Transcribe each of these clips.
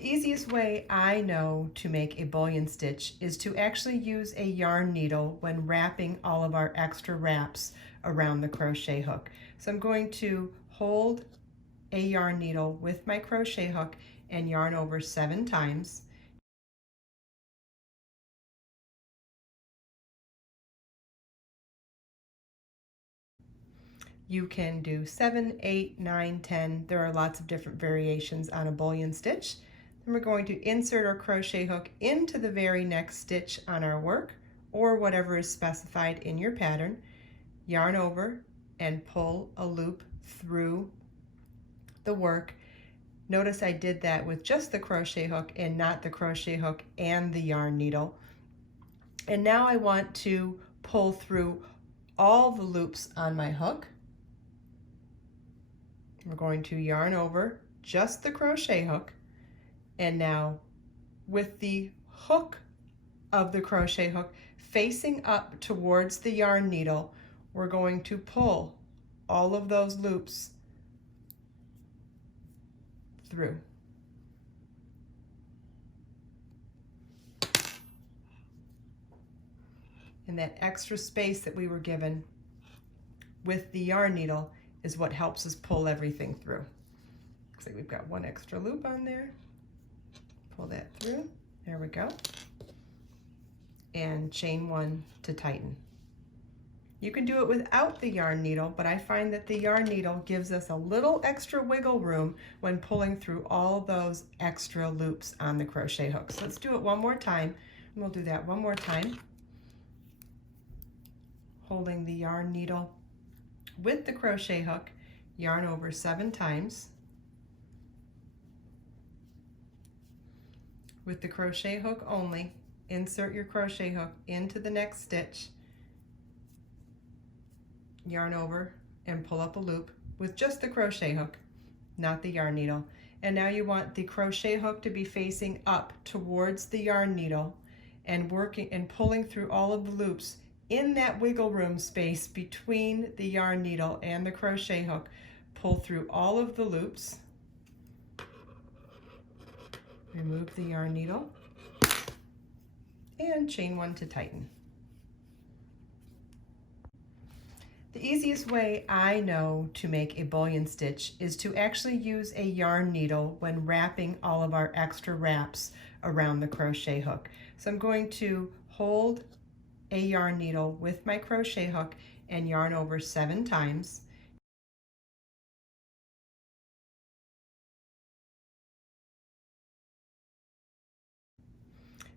The easiest way I know to make a bullion stitch is to actually use a yarn needle when wrapping all of our extra wraps around the crochet hook. So I'm going to hold a yarn needle with my crochet hook and yarn over 7 times. You can do 7, 8, 9, 10. There are lots of different variations on a bullion stitch. Then we're going to insert our crochet hook into the very next stitch on our work, or whatever is specified in your pattern. Yarn over and pull a loop through the work. Notice I did that with just the crochet hook and not the crochet hook and the yarn needle. And now I want to pull through all the loops on my hook. We're going to yarn over just the crochet hook, and now with the hook of the crochet hook facing up towards the yarn needle, we're going to pull all of those loops through. And that extra space that we were given with the yarn needle is what helps us pull everything through. Looks like we've got one extra loop on there. Pull that through. There we go. And chain 1 to tighten. You can do it without the yarn needle, but I find that the yarn needle gives us a little extra wiggle room when pulling through all those extra loops on the crochet hook. So let's do it one more time, and we'll do that one more time. Holding the yarn needle with the crochet hook, yarn over 7 times. With the crochet hook only, insert your crochet hook into the next stitch, yarn over and pull up a loop with just the crochet hook, not the yarn needle. And now you want the crochet hook to be facing up towards the yarn needle and working and pulling through all of the loops in that wiggle room space between the yarn needle and the crochet hook. Pull through all of the loops. Remove the yarn needle and chain 1 to tighten. The easiest way I know to make a bullion stitch is to actually use a yarn needle when wrapping all of our extra wraps around the crochet hook. So I'm going to hold a yarn needle with my crochet hook and yarn over 7 times.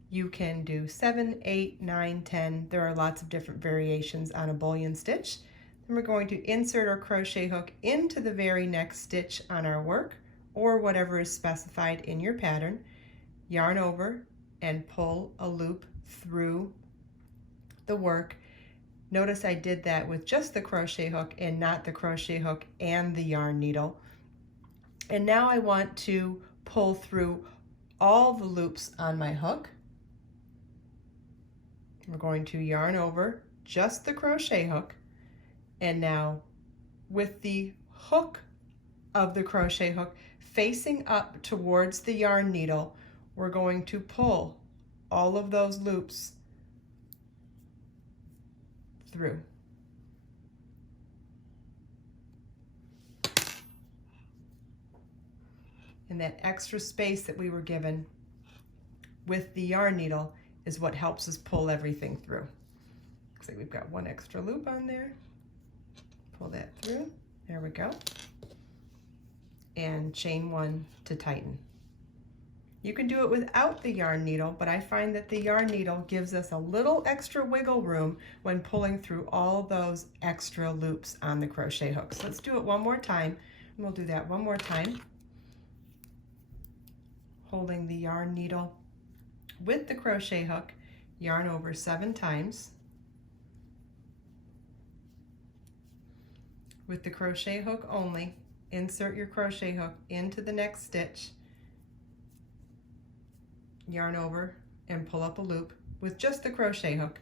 You can do 7, 8, 9, 10. There are lots of different variations on a bullion stitch. Then we're going to insert our crochet hook into the very next stitch on our work, or whatever is specified in your pattern. Yarn over and pull a loop through the work. Notice I did that with just the crochet hook and not the crochet hook and the yarn needle. And now I want to pull through all the loops on my hook. We're going to yarn over just the crochet hook, and now with the hook of the crochet hook facing up towards the yarn needle, we're going to pull all of those loops through. And that extra space that we were given with the yarn needle is what helps us pull everything through. Looks like we've got one extra loop on there. Pull that through. There we go. And chain 1 to tighten. You can do it without the yarn needle, but I find that the yarn needle gives us a little extra wiggle room when pulling through all those extra loops on the crochet hook. So let's do it one more time, and we'll do that one more time. Holding the yarn needle with the crochet hook, yarn over 7 times. With the crochet hook only, insert your crochet hook into the next stitch, yarn over and pull up a loop with just the crochet hook,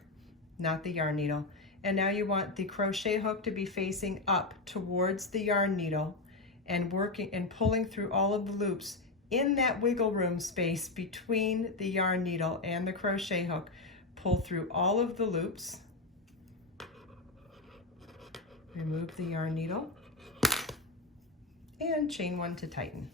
not the yarn needle. And now you want the crochet hook to be facing up towards the yarn needle and working and pulling through all of the loops in that wiggle room space between the yarn needle and the crochet hook, pull through all of the loops, remove the yarn needle, and chain one to tighten.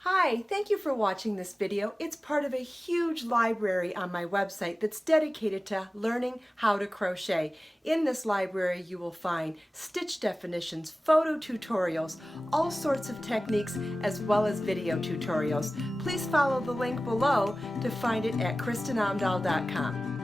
Hi, thank you for watching this video. It's part of a huge library on my website that's dedicated to learning how to crochet. In this library you will find stitch definitions, photo tutorials, all sorts of techniques, as well as video tutorials. Please follow the link below to find it at KristinOmdahl.com.